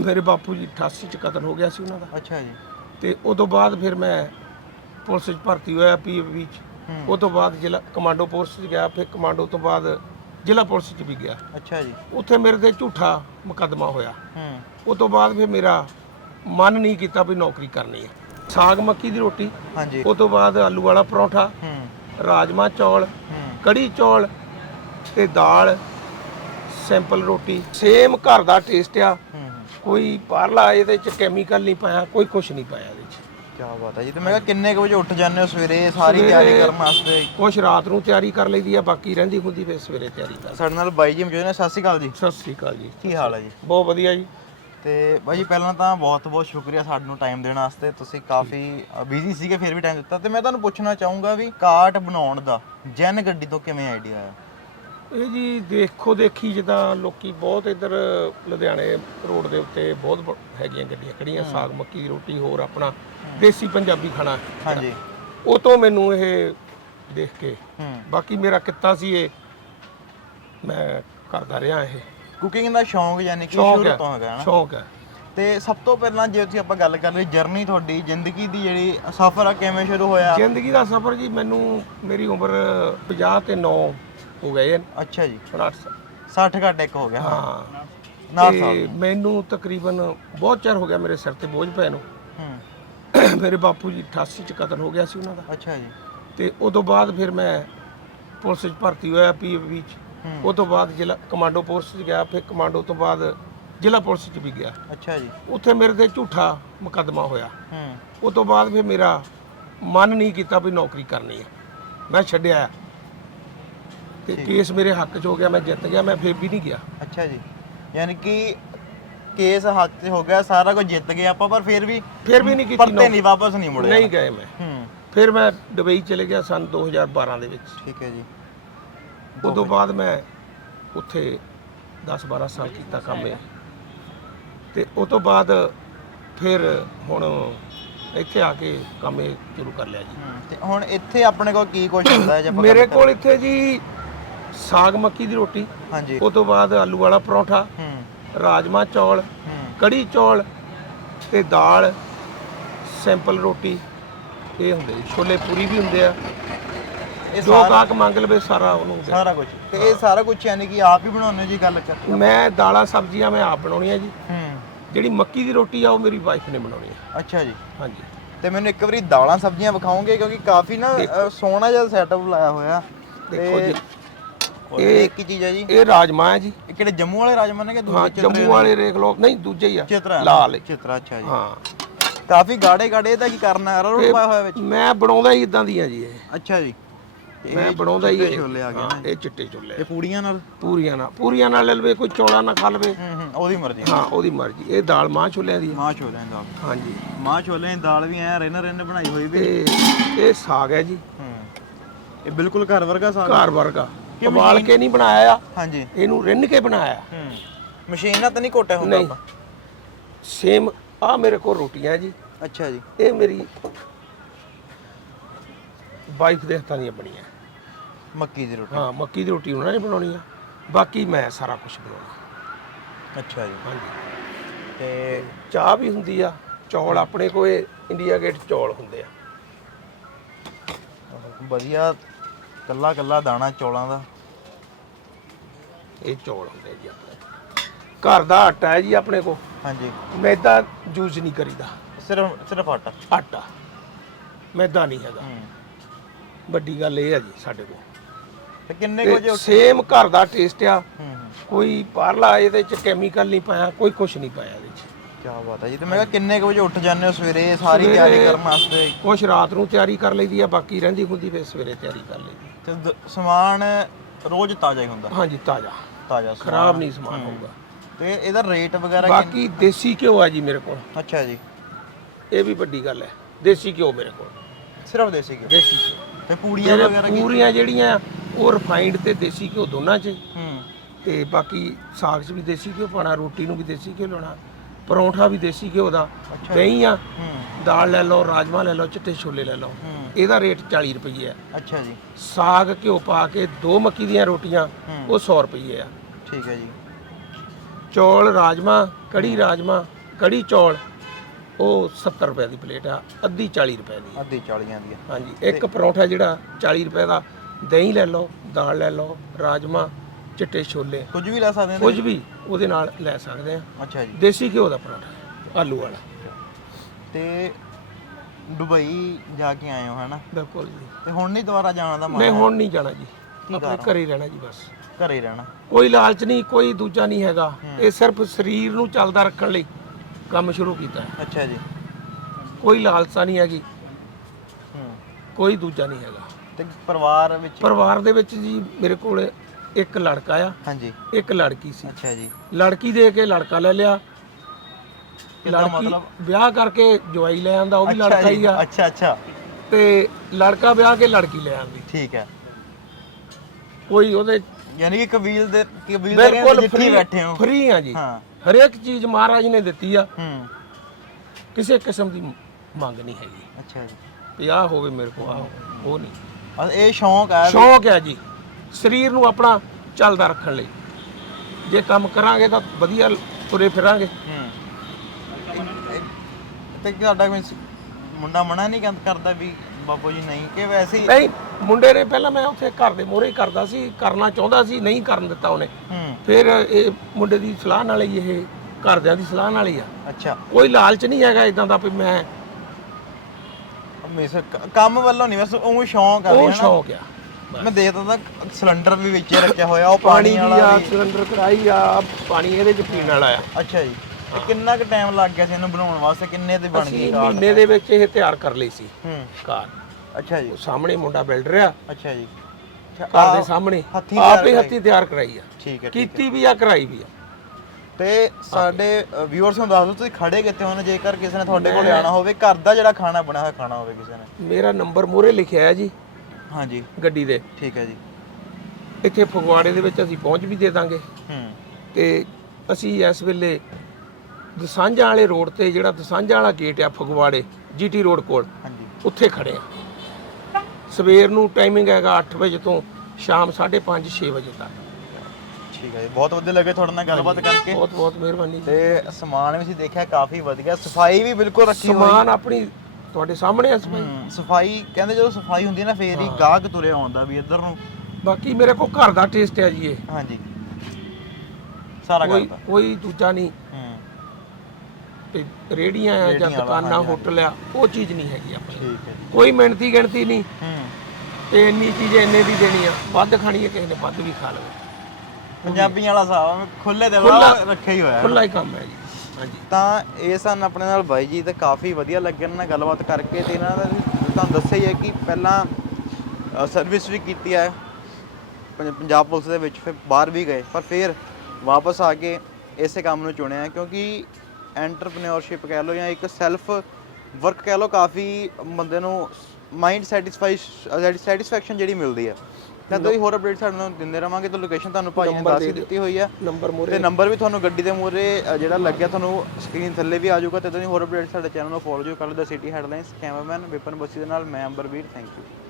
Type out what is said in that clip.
ਮੇਰੇ ਬਾਪੂ ਜੀ 88 ਚ ਕਤਲ ਹੋ ਗਿਆ ਸੀ ਉਹਨਾਂ ਦਾ। ਅੱਛਾ ਜੀ। ਤੇ ਤੋਂ ਬਾਅਦ ਫਿਰ ਮੈਂ ਪੁਲਿਸ 'ਚ ਭਰਤੀ ਹੋਇਆ ਪੀਏਵੀ ਚ। ਹੂੰ। ਉਸ ਤੋਂ ਬਾਅਦ ਜ਼ਿਲ੍ਹਾ ਕਮਾਂਡੋ ਪੁਲਿਸ 'ਚ ਗਿਆ ਫਿਰ ਕਮਾਂਡੋ ਤੋਂ ਬਾਅਦ ਜ਼ਿਲ੍ਹਾ ਪੁਲਿਸ 'ਚ ਵੀ ਗਿਆ। ਅੱਛਾ ਜੀ। ਉੱਥੇ ਮੇਰੇ ਤੇ ਝੂਠਾ ਮੁਕੱਦਮਾ ਹੋਇਆ। ਹੂੰ। ਉਸ ਤੋਂ ਬਾਅਦ ਫਿਰ ਮੇਰਾ ਮਨ ਨਹੀਂ ਕੀਤਾ ਵੀ ਨੌਕਰੀ ਕਰਨੀ ਹੈ ਸਾਗ ਮੱਕੀ ਦੀ ਰੋਟੀ ਹਾਂਜੀ। ਉਸ ਤੋਂ ਬਾਅਦ ਆਲੂ ਵਾਲਾ ਪਰੌਂਠਾ ਹੂੰ। ਰਾਜਮਾ ਚੌਲ ਹੂੰ। ਕੜੀ ਚੌਲ ਤੇ ਦਾਲ ਸਿੰਪਲ ਰੋਟੀ। ਸੇਮ ਘਰ ਦਾ ਟੇਸਟ ਆ। ਹੂੰ। ਕੋਈ ਬਾਹਰਲਾ ਇਹਦੇ ਚ ਕੈਮੀਕਲ ਨਹੀਂ ਪਾਇਆ ਕੋਈ ਕੁਝ ਨਹੀਂ ਪਾਇਆ ਇਹਦੇ ਚ। ਕੀ ਬਾਤ ਹੈ ਜੀ ਤੇ ਮੈਂ ਕਿਹਾ ਕਿੰਨੇ ਕੁ ਵਜੇ ਉੱਠ ਜਾਂਦੇ ਹੋ ਸਵੇਰੇ? ਸਾਰੀ ਤਿਆਰੀ ਕਰਨ ਵਾਸਤੇ? ਕੁਛ ਰਾਤ ਨੂੰ ਤਿਆਰੀ ਕਰ ਲਈਦੀ ਆ ਬਾਕੀ ਰਹਿੰਦੀ ਹੁੰਦੀ ਫਿਰ ਸਵੇਰੇ ਤਿਆਰੀ ਕਰ ਸਾਡੇ ਨਾਲ ਬਾਈ ਜੀ ਮੌਜੂਦ ਨੇ ਸਤਿ ਸ਼੍ਰੀ ਅਕਾਲ ਜੀ। ਸਤਿ ਸ੍ਰੀ ਅਕਾਲ ਜੀ। ਕੀ ਹਾਲ ਹੈ ਜੀ? ਬਹੁਤ ਵਧੀਆ ਜੀ। ਤੇ ਬਾਈ ਜੀ ਪਹਿਲਾਂ ਤਾਂ ਬਹੁਤ ਬਹੁਤ ਸ਼ੁਕਰੀਆ ਸਾਨੂੰ ਟਾਈਮ ਦੇਣ ਵਾਸਤੇ ਤੁਸੀਂ ਕਾਫੀ ਬਿਜ਼ੀ ਸੀਗੇ ਫਿਰ ਵੀ ਟਾਈਮ ਦਿੱਤਾ। ਤੇ ਮੈਂ ਤੁਹਾਨੂੰ ਪੁੱਛਣਾ ਚਾਹੂੰਗਾ ਵੀ ਕਾਰਟ ਬਣਾਉਣ ਦਾ ਜੈਨ ਗੱਡੀ ਤੋਂ ਕਿਵੇਂ ਆਈਡੀਆ ਆਇਆ? ਇਹ ਜੀ ਦੇਖੋ ਦੇਖੀ ਜਿੱਦਾਂ ਲੋਕੀ ਬਹੁਤ ਇੱਧਰ ਲੁਧਿਆਣੇ ਰੋਡ ਦੇ ਉੱਤੇ ਬਹੁਤ ਬ- ਹੈਗੀਆਂ ਗੱਡੀਆਂ ਖੜੀਆਂ ਸਾਗ ਮੱਕੀ ਦੀ ਰੋਟੀ ਹੋਰ ਆਪਣਾ ਦੇਸੀ ਪੰਜਾਬੀ ਖਾਣਾ। ਹਾਂਜੀ। ਉਹ ਤੋਂ ਮੈਨੂੰ ਇਹ ਦੇਖ ਕੇ ਹੂੰ। ਬਾਕੀ ਮੇਰਾ ਕਿੱਤਾ ਸੀ ਇਹ ਮੈਂ ਕਰਦਾ ਰਿਹਾ ਇਹ। ਕੁਕਿੰਗ ਦਾ ਸ਼ੌਂਕ ਯਾਨੀ ਕਿ ਸ਼ੌਂਕ ਸ਼ੁਰੂ ਹੈ ਤੋਂ ਹੈਗਾ ਨਾ? ਸ਼ੌਂਕ ਹੈ। ਤੇ ਸਭ ਤੋਂ ਪਹਿਲਾਂ ਜੇ ਤੁਸੀਂ ਆਪਾਂ ਗੱਲ ਕਰ ਲਈ ਜਰਨੀ ਤੁਹਾਡੀ ਜ਼ਿੰਦਗੀ ਦੀ ਜਿਹੜੀ ਸਫ਼ਰ ਆ ਕਿਵੇਂ ਸ਼ੁਰੂ ਹੋਇਆ? ਜ਼ਿੰਦਗੀ ਦਾ ਸਫ਼ਰ ਜੀ ਮੈਨੂੰ ਮੇਰੀ ਉਮਰ 50 ਤੇ 9 ਹੋ ਗਏ ਹਨ ਅੱਛਾ ਜੀ। 59 60 ਘੱਟ ਇੱਕ ਹੋ ਗਿਆ ਹਾਂ। ਤੇ ਸਾਲ। ਮੈਨੂੰ ਤਕਰੀਬਨ ਬਹੁਤ ਚਿਰ ਹੋ ਗਿਆ ਮੇਰੇ ਸਿਰ ਤੇ ਬੋਝ ਪੈ ਨੂੰ। ਹੂੰ। ਮੇਰੇ ਬਾਪੂ ਜੀ 88 ਚ ਕਤਲ ਹੋ ਗਿਆ ਸੀ ਉਹਨਾਂ ਦਾ। ਅੱਛਾ ਜੀ। ਤੇ ਉਸ ਤੋਂ ਬਾਅਦ ਫਿਰ ਮੈਂ ਪੁਲਿਸ 'ਚ ਭਰਤੀ ਹੋਇਆ ਪੀਏਵੀ ਚ। ਹੂੰ। ਉਸ ਤੋਂ ਬਾਅਦ ਜ਼ਿਲ੍ਹਾ ਕਮਾਂਡੋ ਪੁਲਿਸ 'ਚ ਗਿਆ ਫਿਰ ਕਮਾਂਡੋ ਤੋਂ ਬਾਅਦ ਜ਼ਿਲ੍ਹਾ ਪੁਲਿਸ 'ਚ ਵੀ ਗਿਆ। ਅੱਛਾ ਜੀ। ਉੱਥੇ ਮੇਰੇ ਤੇ ਝੂਠਾ ਮੁਕੱਦਮਾ ਹੋਇਆ। ਹੂੰ। ਉਸ ਤੋਂ ਬਾਅਦ ਫਿਰ ਮੇਰਾ ਮਨ ਨਹੀਂ ਕੀਤਾ ਵੀ ਨੌਕਰੀ ਕਰਨੀ ਹੈ। ਮੈਂ ਛੱਡਿਆ। ਤੇ ਕੇਸ ਮੇਰੇ ਹੱਕ 'ਚ ਹੋ ਗਿਆ ਮੈਂ ਜਿੱਤ ਗਿਆ ਮੈਂ ਫਿਰ ਵੀ ਨਹੀਂ ਗਿਆ। ਅੱਛਾ ਜੀ। ਯਾਨੀ ਕਿ ਕੇਸ ਹੱਥ 'ਚ ਹੋ ਗਿਆ ਸਾਰਾ ਕੁਝ ਜਿੱਤ ਗਏ ਆਪਾਂ ਪਰ ਫਿਰ ਵੀ ਫਿਰ ਵੀ ਨਹੀਂ ਕੀਤੀ ਪਰਤੇ ਨਹੀਂ ਵਾਪਸ ਨਹੀਂ ਮੁੜੇ ਨਹੀਂ ਗਏ ਮੈਂ। ਹੂੰ। ਫਿਰ ਮੈਂ ਦੁਬਈ ਚਲੇ ਗਿਆ ਸਨ 2012 ਦੇ ਵਿੱਚ। ਠੀਕ ਹੈ ਜੀ। ਉਸ ਤੋਂ ਬਾਅਦ ਮੈਂ ਉੱਥੇ 10 12 ਸਾਲ ਕੀਤਾ ਕੰਮ ਇਹ। ਤੇ ਉਸ ਤੋਂ ਬਾਅਦ ਫਿਰ ਹੁਣ ਇੱਥੇ ਆ ਕੇ ਕੰਮ ਇਹ ਸ਼ੁਰੂ ਕਰ ਲਿਆ ਜੀ। ਹੂੰ, ਤੇ ਹੁਣ ਇੱਥੇ ਆਪਣੇ ਕੋਲ ਕੀ ਕੁਝ ਹੁੰਦਾ ਹੈ ਜੇ ਆਪਾਂ ਮੇਰੇ ਕੋਲ ਇੱਥੇ ਜੀ ਸਾਗ ਮੱਕੀ ਦੀ ਰੋਟੀ? ਹਾਂਜੀ। ਉਸ ਤੋਂ ਬਾਅਦ ਆਲੂ ਵਾਲਾ ਪਰੌਂਠਾ ਹੂੰ। ਰਾਜਮਾ ਚੌਲ ਹੂੰ। ਕੜੀ ਚੌਲ ਤੇ ਦਾਲ ਸਿੰਪਲ ਰੋਟੀ ਇਹ ਹੁੰਦੇ ਜੀ। ਛੋਲੇ ਪੂਰੀ ਵੀ ਹੁੰਦੇ ਆ। ਇਹ ਜੋ ਸਾਰਾ ਗਾਹਕ ਮੰਗ ਲਵੇ ਸਾਰਾ ਉਹਨੂੰ ਦੇ- ਸਾਰਾ ਕੁਝ ਤੇ ਇਹ ਸਾਰਾ ਕੁਝ ਯਾਨੀ ਕਿ ਆਪ ਹੀ ਬਣਾਉਂਦੇ ਹੋ ਜੀ ਗੱਲ ਕਰ ਮੈਂ ਦਾਲਾਂ ਸਬਜ਼ੀਆਂ ਮੈਂ ਆਪ ਬਣਾਉਣੀਆਂ ਜੀ। ਹੂੰ। ਜਿਹੜੀ ਮੱਕੀ ਦੀ ਰੋਟੀ ਆ ਉਹ ਮੇਰੀ ਵਾਈਫ ਨੇ ਬਣਾਉਣੀ ਆ। ਅੱਛਾ ਜੀ। ਹਾਂਜੀ। ਤੇ ਮੈਨੂੰ ਇੱਕ ਵਾਰੀ ਦਾਲਾਂ ਸਬਜ਼ੀਆਂ ਵਿਖਾਓਗੇ ਕਿਉਂਕਿ ਕਾਫੀ ਨਾ ਅ, ਸੋਹਣਾ ਜਿਹਾ ਸੈਟਅਪ ਲਾਇਆ ਹੋਇਆ। ਦੇਖੋ ਜੀ। ਇਹ ਹੀ ਚੀਜ਼ ਹੈ ਜੀ। ਇਹ ਰਾਜਮਾ ਹੈ ਜੀ। ਇਹ ਕਿਹੜੇ ਜੰਮੂ ਵਾਲੇ ਰਾਜਮਾ ਨੇ ਕਿ ਹਾਂ ਦੂਜੇ ਚਿਤਰੇ ਜੰਮੂ ਵਾਲੇ? ਰੇਖ ਲੋ ਨਹੀਂ ਦੂਜੇ ਹੀ ਆ। ਚਿਤਰਾ ਲਾਲ ਚਿਤਰਾ ਅੱਛਾ ਜੀ। ਹਾਂ। ਕਾਫੀ ਗਾੜੇ ਗਾੜੇ ਇਹਦਾ ਕੀ ਕਰਨਾ ਹੈ ਰੋੜ ਪਾਇਆ ਹੋਇਆ ਵਿੱਚ? ਮੈਂ ਬਣਾਉਂਦਾ ਹੀ ਇਦਾਂ ਦੀਆਂ ਜੀ ਇਹ। ਅੱਛਾ ਜੀ। ਇਹ ਮੈਂ ਬਣਾਉਂਦਾ ਹੀ ਇਹ। ਛੋਲੇ ਆ ਗਏ ਹਾਂ, ਇਹ ਚਿੱਟੇ ਚੁੱਲੇ ਇਹ ਪੂੜੀਆਂ ਨਾਲ? ਪੂਰੀਆਂ ਨਾਲ। ਪੂਰੀਆਂ ਨਾਲ ਲੈ ਲਵੇ ਕੋਈ ਚੌੜਾ ਨਾ ਖਾ ਲਵੇ। ਹੂੰ ਹੂੰ ਉਹਦੀ ਮਰਜ਼ੀ ਹਾਂ ਉਹਦੀ ਮਰਜ਼ੀ। ਇਹ ਦਾਲ ਮਾਂ ਛੋਲਿਆਂ ਦੀ। ਮਾਂ ਛੋਲਿਆਂ ਦੀ ਦਾਲ। ਹਾਂਜੀ। ਮਾਂ ਛੋਲਿਆਂ ਦੀ ਦਾਲ ਵੀ ਐ ਰਿਨ ਰਿਨ ਬਣਾਈ ਹੋਈ ਵੀ। ਤੇ ਇਹ ਸਾਗ ਹੈ ਜੀ। ਹੂੰ। ਇਹ ਬਿਲਕੁਲ ਘਰ ਵਰਗਾ ਸਾਗ। ਘਰ ਵਰਗਾ। ਉਬਾਲ ਕੇ ਨਹੀਂ ਬਣਾਇਆ ਆ ਹਾਂਜੀ। ਇਹਨੂੰ ਰਿੰਨ ਕੇ ਬਣਾਇਆ। ਹੂੰ ਮਸ਼ੀਨ ਨਾਲ ਤਾਂ ਨਹੀਂ ਕੋਟਿਆ ਹੁੰਦਾ ਨਹੀਂ। ਆਪਾਂ ਸੇਮ ਆ ਮੇਰੇ ਕੋਲ ਰੋਟੀਆਂ ਜੀ। ਅੱਛਾ ਜੀ। ਇਹ ਮੇਰੀ ਵਾਈਫ ਦੇ ਹੱਥਾਂ ਦੀਆਂ ਬਣੀਆਂ। ਮੱਕੀ ਦੀ ਰੋਟੀ। ਹਾਂ ਮੱਕੀ ਦੀ ਰੋਟੀ ਉਹਨਾਂ ਨੇ ਬਣਾਉਣੀ ਆ। ਬਾਕੀ ਮੈਂ ਸਾਰਾ ਕੁਝ ਬਣਾਉਣਾ ਅੱਛਾ ਜੀ। ਹਾਂਜੀ। ਤੇ ਚਾਹ ਵੀ ਹੁੰਦੀ ਆ ਚੌਲ ਆਪਣੇ ਕੋਲੇ ਇੰਡੀਆ ਗੇਟ ਚੌਲ ਹੁੰਦੇ ਆ। ਵਧੀਆ ਕੱਲਾ ਕੱਲਾ ਦਾਣਾ ਚੌਲਾਂ ਦਾ। ਇਹ ਚੌਲ ਹੁੰਦੇ ਜੀ ਆਪਣੇ। ਘਰ ਦਾ ਆਟਾ ਹੈ ਜੀ ਆਪਣੇ ਕੋ ਹਾਂਜੀ। ਮੈਦਾ ਯੂਜ਼ ਨਹੀਂ ਕਰੀਦਾ। ਸਿਰਫ ਸਿਰਫ ਆਟਾ? ਆਟਾ। ਮੈਦਾ ਨਹੀਂ ਹੈਗਾ। ਹੂੰ। ਵੱਡੀ ਗੱਲ ਇਹ ਹੈ ਜੀ ਸਾਡੇ ਕੋਲ। ਤੇ ਕਿੰਨੇ ਕੁ ਵਜੇ ਉੱਠ ਸੇਮ ਘਰ ਦਾ ਟੇਸਟ ਆ। ਹੂੰ ਹੂੰ। ਕੋਈ ਬਾਹਰਲਾ ਇਹਦੇ ਚ ਕੈਮੀਕਲ ਨਹੀਂ ਪਾਇਆ ਕੋਈ ਕੁਝ ਨਹੀਂ ਪਾਇਆ ਇਹਦੇ ਚ। ਕੀ ਬਾਤ ਹੈ ਜੀ। ਤੇ ਮੈਂ ਕਿਹਾ ਕਿੰਨੇ ਕੁ ਵਜੇ ਉੱਠ ਜਾਂਦੇ ਹੋ ਸਵੇਰੇ? ਸਾਰੀ ਤਿਆਰੀ ਕਰਨ ਵਾਸਤੇ? ਕੁਛ ਰਾਤ ਨੂੰ ਤਿਆਰੀ ਕਰ ਲਈਦੀ ਆ ਬਾਕੀ ਰਹਿੰਦੀ ਹੁੰਦੀ ਫਿਰ ਸਵੇਰੇ ਤਿਆਰੀ ਕਰ ਲਈਦੀ। ਤੇ ਦ- ਸਮਾਨ ਰੋਜ਼ ਤਾਜ਼ਾ ਹੀ ਹੁੰਦਾ। ਹਾਂਜੀ ਤਾਜ਼ਾ। ਤਾਜ਼ਾ ਸਮਾਨ। ਖਰਾਬ ਨਹੀਂ ਸਮਾਨ ਹੋਊਗਾ। ਤੇ ਇਹਦਾ ਰੇਟ ਵਗੈਰਾ ਬਾਕੀ ਦੇਸੀ ਘਿਓ ਆ ਜੀ ਮੇਰੇ ਕੋਲ। ਅੱਛਾ ਜੀ। ਇਹ ਵੀ ਵੱਡੀ ਗੱਲ ਹੈ। ਦੇਸੀ ਘਿਓ ਮੇਰੇ ਕੋਲ। ਸਿਰਫ ਦੇਸੀ ਘਿਓ? ਦੇਸੀ ਘਿਓ। ਤੇ ਪੂੜੀਆਂ ਜਿਹੜੇ ਵਗੈਰਾ ਕੀ ਪੂਰੀਆਂ ਜਿਹੜੀਆਂ ਉਹ ਰਿਫਾਈਨਡ ਤੇ ਦੇਸੀ ਘਿਓ ਦੋਨਾਂ 'ਚ। ਹੂੰ। ਤੇ ਬਾਕੀ ਸਾਗ 'ਚ ਵੀ ਦੇਸੀ ਘਿਓ ਪਾਣਾ ਰੋਟੀ ਨੂੰ ਵੀ ਦੇਸੀ ਘਿਓ ਲਾਉਣਾ। ਪਰੌਂਠਾ ਵੀ ਦੇਸੀ ਘਿਓ ਦਾ। ਦਹੀਂ ਆ ਦਾਲ ਲੈ ਲਓ ਰਾਜਮਾ ਲੈ ਲਓ ਚਿੱਟੇ ਛੋਲੇ ਲੈ ਲਓ। ਇਹਦਾ ਰੇਟ 40 ਰੁਪਏ ਹੈ ਅੱਛਾ ਜੀ। ਸਾਗ ਘਿਓ ਪਾ ਕੇ ਦੋ ਮੱਕੀ ਦੀਆਂ ਰੋਟੀਆਂ। ਉਹ 100 ਰੁਪਏ ਆ। ਠੀਕ ਹੈ ਜੀ। ਚੌਲ ਰਾਜਮਾ ਕੜੀ ਰਾਜਮਾ ਕੜੀ ਚੌਲ ਉਹ 70 ਰੁਪਏ ਦੀ ਪਲੇਟ ਆ ਅੱਧੀ 40 ਰੁਪਏ ਦੀ। ਅੱਧੀ 40 ਦੀ ਹਾਂਜੀ ਇੱਕ ਪਰੌਂਠਾ ਜਿਹੜਾ 40 ਰੁਪਏ ਦਾ ਦਹੀਂ ਲੈ ਲਓ ਦਾਲ ਲੈ ਲਓ ਰਾਜਮਾ ਚਿੱਟੇ ਛੋਲੇ। ਕੁਝ ਵੀ ਲੈ ਸਕਦੇ ਕੁਝ ਵੀ ਉਹਦੇ ਨਾਲ ਲੈ ਸਕਦੇ ਆ। ਅੱਛਾ ਜੀ। ਦੇਸੀ ਘਿਓ ਦਾ ਪਰੌਂਠਾ ਆਲੂ ਵਾਲਾ। ਤੇ ਦੁਬਈ ਜਾ ਕੇ ਆਏ ਹੋ ਹਨਾ? ਬਿਲਕੁਲ ਜੀ। ਤੇ ਹੁਣ ਨਹੀਂ ਦੁਬਾਰਾ ਜਾਣਾ ਦਾ ਮਨ ਨਹੀਂ ਹੁਣ ਨਹੀਂ ਜਾਣਾ ਜੀ। ਆਪਣੇ? ਘਰੇ ਰਹਿਣਾ ਜੀ ਬਸ। ਘਰੇ ਹੀ ਰਹਿਣਾ। ਕੋਈ ਲਾਲਚ ਨਹੀਂ ਕੋਈ ਦੂਜਾ ਨਹੀਂ ਹੈਗਾ। ਇਹ ਸਿਰਫ ਸਰੀਰ ਨੂੰ ਚੱਲਦਾ ਰੱਖਣ ਲਈ ਕੰਮ ਸ਼ੁਰੂ ਕੀਤਾ ਹੈ। ਅੱਛਾ ਜੀ। ਕੋਈ ਲਾਲਸਾ ਨਹੀਂ ਹੈਗੀ। ਹੂੰ। ਕੋਈ ਦੂਜਾ ਨਹੀਂ ਹੈਗਾ। ਤੇ ਪਰਿਵਾਰ ਵਿੱਚ? ਪਰਿਵਾਰ ਦੇ ਵਿੱਚ ਜੀ ਮੇਰੇ ਕੋਲ ਇੱਕ ਲੜਕਾ ਆ। ਹਾਂਜੀ। ਇੱਕ ਲੜਕੀ ਸੀ। ਅੱਛਾ ਜੀ। ਲੜਕੀ ਦੇ ਕੇ ਲੜਕਾ ਲੈ ਲਿਆ। ਲੜਕੀ ਮਤਲਬ? ਵਿਆਹ ਕਰਕੇ ਜਵਾਈ ਲੈ ਆਂਦਾ ਉਹ ਵੀ ਲੜਕਾ ਹੀ ਆ। ਅੱਛਾ ਅੱਛਾ। ਤੇ ਲੜਕਾ ਵਿਆਹ ਕੇ ਲੜਕੀ ਲੈ ਆਂਦੀ। ਠੀਕ ਹੈ। ਕੋਈ ਉਹਦੇ ਯਾਨੀ ਕਿ ਕਬੀਲ ਦੇ ਕਬੀਲ ਦੇ ਬਿਲਕੁਲ ਫ੍ਰੀ ਬੈਠੇ ਹੋ। ਫ੍ਰੀ ਆ ਜੀ। ਹਾਂ। ਹਰੇਕ ਚੀਜ਼ ਮਹਾਰਾਜ ਨੇ ਦਿੱਤੀ ਆ। ਹੂੰ। ਕਿਸੇ ਕਿਸਮ ਦੀ ਮੰਗ ਨਹੀਂ ਹੈਗੀ। ਅੱਛਾ ਜੀ। ਵੀ ਹੋਵੇ ਮੇਰੇ ਕੋਲ ਆਹ ਉਹ ਨਹੀਂ। ਇਹ ਸ਼ੌਂਕ ਵੀ- ਸ਼ੌਕ ਹੈ ਜੀ। ਸਰੀਰ ਨੂੰ ਆਪਣਾ ਚੱਲਦਾ ਰੱਖਣ ਲਈ। ਜੇ ਕੰਮ ਕਰਾਂਗੇ ਤਾਂ ਵਧੀਆ ਤੁਰੇ ਫਿਰਾਂਗੇ। ਤੇ ਤੁਹਾਡਾ ਕੋਈ ਮੁੰਡਾ ਮਨਾ ਨਹੀਂ ਕਰ- ਕਰਦਾ ਵੀ ਬਾਪੂ ਜੀ ਨਹੀਂ ਕਿ ਵੈਸੇ ਹੀ? ਨਹੀਂ ਮੁੰਡੇ ਨੇ ਪਹਿਲਾਂ ਮੈਂ ਉੱਥੇ ਘਰ ਦੇ ਮੋਹਰੇ ਕਰਦਾ ਸੀ ਕਰਨਾ ਚਾਹੁੰਦਾ ਸੀ ਨਹੀਂ ਕਰਨ ਦਿੱਤਾ ਉਹਨੇ। ਫਿਰ ਇਹ ਮੁੰਡੇ ਦੀ ਸਲਾਹ ਨਾਲ ਹੀ ਇਹ ਘਰਦਿਆਂ ਦੀ ਸਲਾਹ ਨਾਲ ਹੀ ਆ। ਅੱਛਾ। ਕੋਈ ਲਾਲਚ ਨਹੀਂ ਹੈਗਾ ਇਦਾਂ ਦਾ ਵੀ ਮੈਂ ਮਿਸ ਕੰਮ ਵੱਲੋਂ ਨਹੀਂ ਬਸ ਉਹ ਸ਼ੌਂਕ ਆ ਉਹ। ਸ਼ੌਕ ਆ। ਮੈਂ ਦੇਖਦਾ ਤਾਂ ਸਿਲੰਡਰ ਵੀ ਵਿੱਚ ਹੀ ਰੱਖਿਆ ਹੋਇਆ ਉਹ ਪਾਣੀ ਦੀ ਵਾਲਾ ਆ ਵੀ। ਸਿਲੰਡਰ ਕਰਾਈ ਆ ਪਾਣੀ ਇਹਦੇ ਚ ਪੀਣ ਵਾਲਾ ਆ। ਅੱਛਾ ਜੀ। ਕਿੰਨਾ ਕੁ ਟਾਈਮ ਲੱਗ ਗਿਆ ਸੀ ਇਹਨੂੰ ਬਣਾਉਣ ਵਾਸਤੇ? ਕਿੰਨੇ ਤੇ ਬਣ ਗਈ ਅਸੀਂ ਕਾਰ? ਮਹੀਨੇ ਦੇ ਵਿੱਚ ਇਹ ਤਿਆਰ ਕਰ ਲਈ ਸੀ ਹੂੰ। ਕਾਰ। ਅੱਛਾ ਜੀ। ਉਹ ਸਾਹਮਣੇ ਮੁੰਡਾ ਬਿਲਡਰ ਆ। ਅੱਛਾ ਜੀ। ਅੱਛਾ, ਘਰ ਦੇ ਸਾਹਮਣੇ। ਹੱਥੀਂ ਆਪ ਤਿਆਰ। ਹੱਥੀਂ ਤਿਆਰ ਕਰਾਈ ਆ। ਠੀਕ ਹੈ ਕੀਤੀ ਵੀ ਆ ਕਰਾਈ ਵੀ ਆ। ਤੇ ਸਾਡੇ ਵਿਊਅਰਸ ਨੂੰ ਦੱਸ ਦਿਓ ਤੁਸੀਂ ਖੜੇ ਕਿੱਥੇ ਹੋ? ਜੇਕਰ ਕਿਸੇ ਨੇ ਤੁਹਾਡੇ ਕੋਲ ਆਣਾ ਹੋਵੇ ਘਰ ਦਾ ਜਿਹੜਾ ਖਾਣਾ ਬਣਿਆ ਹੋਇਆ ਖਾਣਾ ਹੋਵੇ ਕਿਸੇ ਨੇ। ਮੇਰਾ ਨੰਬਰ ਮੂਹਰੇ ਲਿਖਿਆ ਹੈ ਜੀ। ਹਾਂਜੀ। ਗੱਡੀ ਦੇ। ਠੀਕ ਹੈ ਜੀ। ਇੱਥੇ ਫਗਵਾੜੇ ਦੇ ਵਿੱਚ ਅਸੀਂ ਪਹੁੰਚ ਵੀ ਦੇ ਦਾਂਗੇ। ਹੂੰ। ਤੇ ਅਸੀਂ ਇਸ ਵੇਲੇ ਦਸਾਂਝਾ ਵਾਲੇ ਰੋਡ ਤੇ ਜਿਹੜਾ ਦਸਾਂਝਾ ਵਾਲਾ ਗੇਟ ਆ ਫਗਵਾੜੇ ਜੀਟੀ ਰੋਡ ਕੋਲ ਹਾਂਜੀ। ਉੱਥੇ ਖੜੇ ਆ। ਸਵੇਰ ਨੂੰ ਟਾਈਮਿੰਗ ਹੈਗਾ 8 ਵਜੇ ਤੋਂ ਸ਼ਾਮ 5:30 6 ਵਜੇ ਤੱਕ। ਠੀਕ ਹੈ ਜੀ ਬਹੁਤ ਵਧੀਆ ਲੱਗੇ ਤੁਹਾਡੇ ਨਾਲ ਗੱਲਬਾਤ ਕਰਕੇ। ਬਹੁਤ ਬਹੁਤ ਮਿਹਰਬਾਨੀ। ਤੇ ਸਮਾਨ ਵੀ ਅਸੀਂ ਦੇਖਿਆ ਕਾਫੀ ਵਧੀਆ। ਸਫ਼ਾਈ ਵੀ ਬਿਲਕੁਲ ਰੱਖੀ ਹੋਈ। ਸਮਾਨ ਆਪਣੀ ਤੁਹਾਡੇ ਸਾਹਮਣੇ ਆ ਹੂੰ, ਸਫ਼ਾਈ ਕਹਿੰਦੇ ਜਦੋਂ ਸਫ਼ਾਈ ਹੁੰਦੀ ਹੈ ਨਾ ਫੇਰ ਹੀ ਗਾਹਕ ਤੁਰਿਆ ਆਉਂਦਾ ਵੀ ਇੱਧਰ ਨੂੰ। ਬਾਕੀ ਮੇਰੇ ਕੋਲ ਘਰ ਦਾ ਟੇਸਟ ਹੈ ਜੀ ਇਹ। ਹਾਂਜੀ। ਸਾਰਾ ਕੋਈ ਕਰਦਾ ਕੋਈ ਦੂਜਾ ਨਹੀਂ। ਹੂੰ। ਤੇ ਰੇੜੀਆਂ ਆ ਜਾਂ ਰੇਹੜੀਆਂ ਵਾਲਾ, ਦੁਕਾਨਾਂ ਹਾਂਜੀ, ਹੋਟਲ ਆ ਉਹ ਚੀਜ਼ ਨਹੀਂ ਹੈਗੀ ਆਪਣੀ ਠੀਕ ਹੈ ਜੀ। ਕੋਈ ਮਿਹਨਤੀ ਗਿਣਤੀ ਨਹੀਂ। ਹੂੰ। ਤੇ ਇੰਨੀ ਚੀਜ਼ ਇੰਨੇ ਦੀ ਦੇਣੀ ਆ। ਵੱਧ ਖਾਣੀ ਹੈ ਕਿਸੇ ਨੇ ਵੱਧ ਵੀ ਖਾ ਲਵੇ। ਪੰਜਾਬੀਆਂ ਵਾਲਾ ਹਿਸਾਬ ਖੁੱਲੇ ਦਿਲ ਨਾਲ ਰੱਖਿਆ ਹੀ ਹੋਇਆ। ਖੁੱਲਾ ਹੀ ਕੰਮ ਹੈ ਜੀ। ਤਾਂ ਇਹ ਸਨ ਆਪਣੇ ਨਾਲ ਬਾਈ ਜੀ, ਤੇ ਕਾਫੀ ਵਧੀਆ ਲੱਗਿਆ ਇਹਨਾਂ ਨਾਲ ਗੱਲਬਾਤ ਕਰਕੇ ਤੇ ਇਹਨਾਂ ਦਾ ਤੁਹਾਨੂੰ ਦੱਸਿਆ ਹੀ ਹੈ ਕਿ ਪਹਿਲਾਂ ਸਰਵਿਸ ਵੀ ਕੀਤੀ ਹੈ। ਪੰਜਾਬ ਪੁਲਿਸ ਦੇ ਵਿੱਚ ਫਿਰ ਬਾਹਰ ਵੀ ਗਏ, ਪਰ ਫਿਰ ਵਾਪਸ ਆ ਕੇ ਇਸੇ ਕੰਮ ਨੂੰ ਚੁਣਿਆ ਕਿਉਂਕਿ ਐਂਟਰਪ੍ਰੀਨਿਓਰਸ਼ਿਪ ਕਹਿ ਲਓ ਜਾਂ ਇੱਕ ਸੈਲਫ ਵਰਕ ਕਹਿ ਲਓ, ਕਾਫੀ ਬੰਦੇ ਨੂੰ ਮਾਈਂਡ ਸੈਟੀਸਫਾਈ ਸੈਟੀਸਫੈਕਸ਼ਨ ਜਿਹੜੀ ਮਿਲਦੀ ਹੈ। ਤਾਂ ਤੁਸੀਂ ਹੋਰ ਅਪਡੇਟ ਸਾਡੇ ਨੂੰ ਦਿੰਦੇ ਰਵਾਂਗੇ ਤਾਂ ਲੋਕੇਸ਼ਨ ਤੁਹਾਨੂੰ ਭਾਈ ਨੇ ਦੱਸ ਹੀ। ਦਿੱਤੀ ਹੋਈ ਹੈ। ਨੰਬਰ ਤੇ ਮੋਰੇ ਨੰਬਰ ਵੀ ਤੁਹਾਨੂੰ ਗੱਡੀ ਦੇ ਮੂਹਰੇ ਅ, ਜਿਹੜਾ ਲੱਗਿਆ ਤੁਹਾਨੂੰ ਸਕਰੀਨ ਥੱਲੇ ਵੀ ਆ ਜਾਊਗਾ ਤੇ ਤੁਸੀਂ ਹੋਰ ਅਪਡੇਟ ਸਾਡੇ ਚੈਨਲ ਨੂੰ ਫੋਲੋ ਜੋ ਕਰ ਲਓ ਦਾ city headlines cameraman Vipin Bassi ਦੇ ਨਾਲ ਮੈਂ ਅੰਬਰਵੀਰ ਥੈਂਕ ਯੂ